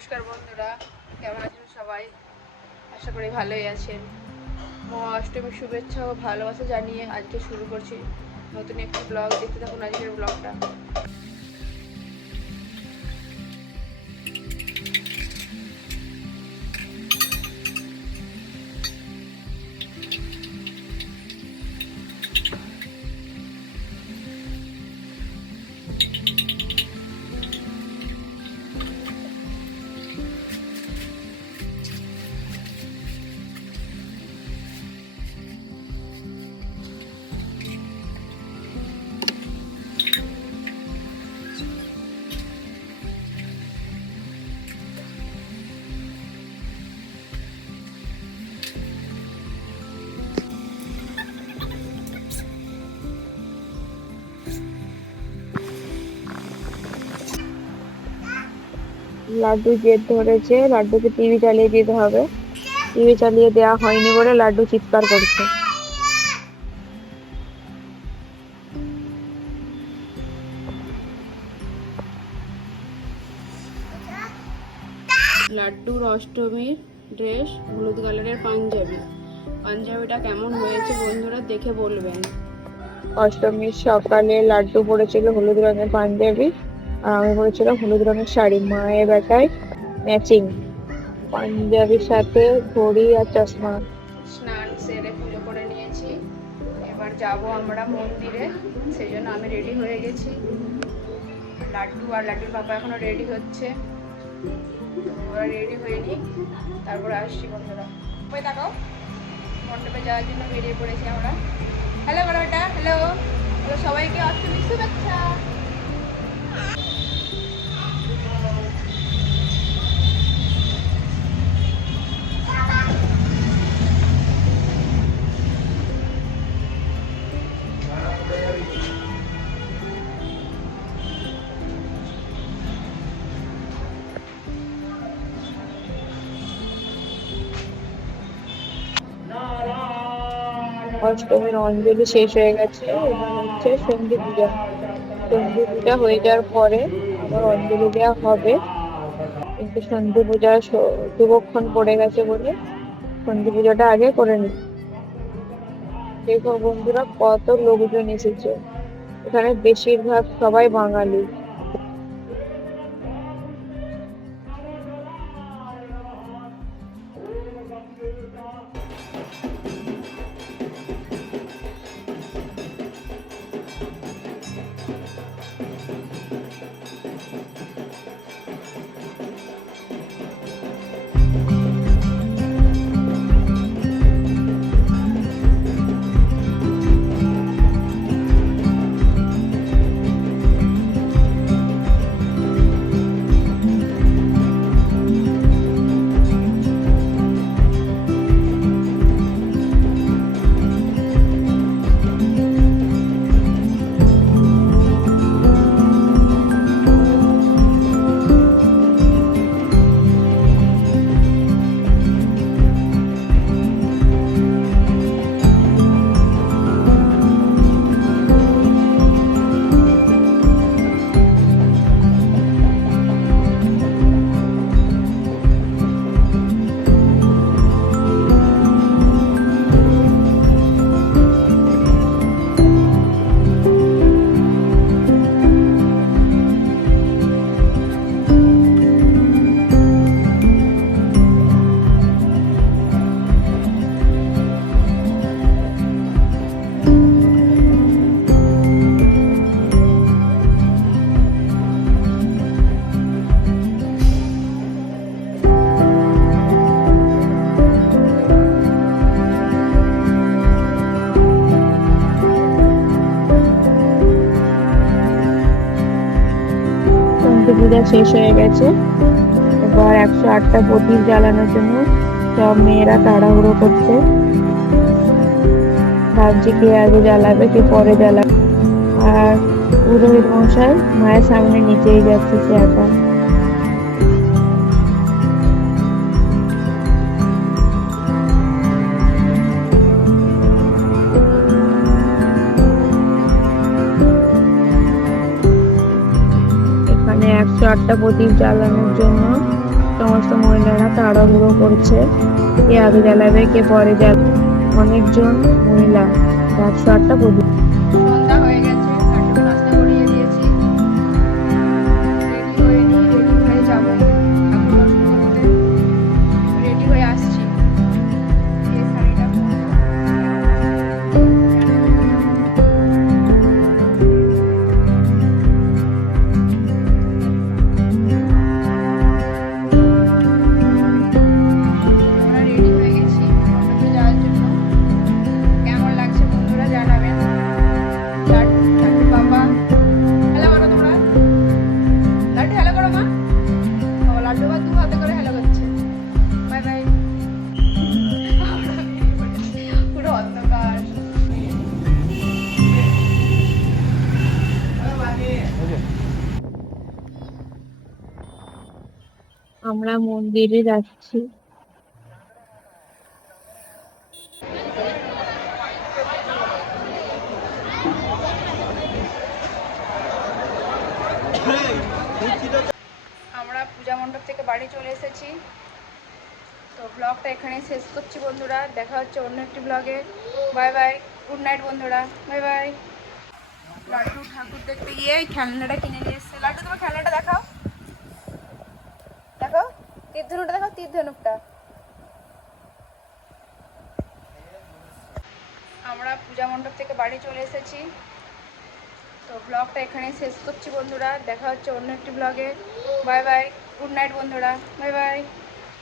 নমস্কার বন্ধুরা, কেমন আছেন সবাই? আশা করি ভালোই আছেন। মহা অষ্টমীর শুভেচ্ছা ও ভালোবাসা জানিয়ে আজকে শুরু করছি নতুন একটি ব্লগ। দেখতে থাকুন আজকের ব্লগটা। লাড্ডু জেদ ধরেছে, লাড্ডুকে টিভি চালিয়ে দিতে হবে। টিভি চালিয়ে দেওয়া হয়নি বলে লাড্ডু চিৎকার করছে। লাড্ডুর অষ্টমীর ড্রেস হলুদ কালারের পাঞ্জাবিটা কেমন হয়েছে বন্ধুরা দেখে বলবেন। অষ্টমীর সকালে লাড্ডু পরেছিল হলুদ রঙের পাঞ্জাবি আর আমি পরেছিলাম হলুদ রঙের শাড়ি। মায়ের বেটায় ম্যাচিং পাঞ্জাবির সাথে ঘড়ি আর চশমা। স্নান সেরে পুজো করে নিয়েছি, এবার যাব আমরা মন্দিরে, সেই জন্য আমি রেডি হয়ে গেছি। লাড্ডু আর লাড্ডুর বাবা এখনো রেডি হচ্ছে, ওরা রেডি হয়ে নি, তারপরে আসছি বন্ধুরা। ওই দেখো মণ্ডপে যাওয়ার জন্য বেরিয়ে পড়েছি আমরা। হ্যালো বড়টা, হ্যালো সবাইকে অষ্টমীর শুভেচ্ছা। অষ্টমীর অঞ্জলি শেষ হয়ে গেছে, এবার হচ্ছে সন্ধি পূজা। সন্ধি পূজা হয়ে যাওয়ার পরে আবার অঞ্জলি দেওয়া হবে, কিন্তু সন্ধি পূজার শুভক্ষণ পড়ে গেছে বলে সন্ধি পূজাটা আগে করে নি। দেখো বন্ধুরা কত লোকজন এসেছে, এখানে বেশিরভাগ সবাই বাঙালি। পূজা শেষ হয়ে গেছে, এবার 108টা প্রদীপ জ্বালানোর জন্য সব মেয়েরা তাড়াহুড়ো করছে। ভাবছি কে আগে জ্বালাবে কে পরে জ্বালাবে, আর পুরোহিত মশাই মায়ের সামনে নিচেই যাচ্ছে সে একা। এখানে 108টা প্রদীপ জ্বালানোর জন্য মহিলারা তাড়াহুড়ো করছে, কে আগে জ্বালাবে কে পরে জ্বালাবে। অনেকজন মহিলা 108টা প্রদীপ। সন্ধ্যা হয়ে গেছে, লাড্ডুকে নাস্তা করিয়ে দিয়েছি, রেডি হয়ে যাবো ঠাকুর দর্শন করতে। রেডি হয়ে আসছি, এই শাড়িটা পরবো। আমরা রেডি হয়ে গেছি মণ্ডপে যাওয়ার জন্য। কেমন লাগছে বন্ধুরা জানাবেন। লাড্ডু বাবা হ্যালো করো, তোমরা লাড্ডু হ্যালো করো মা। বাবা লাড্ডু বা দু হাতে করে হ্যালো করছে। Bye bye. পুরো অন্ধকার। আমরা মন্দিরে যাচ্ছি। আমরা পূজা মণ্ডপ থেকে বাড়ি চলে এসেছি। তো ব্লগটা এখানে শেষ করছি বন্ধুরা, দেখা হচ্ছে অন্য একটি ব্লগে। বাই বাই, গুড নাইট বন্ধুরা, বাই বাই। লাড্ডু ঠাকুর দেখতে গিয়ে এই খেলনাটা কিনে নিয়ে এসছে। লাড্ডু তোমার খেলনাটা দেখাও, দেখো তীর ধনুকটা দেখাও, তীর ধনুকটা। আমরা পূজা মণ্ডপ থেকে বাড়ি চলে এসেছি। তো ব্লগটা এখানে শেষ করছি বন্ধুরা, দেখা হচ্ছে অন্য একটি ব্লগে। বাই বাই, গুড নাইট বন্ধুরা, বাই বাই।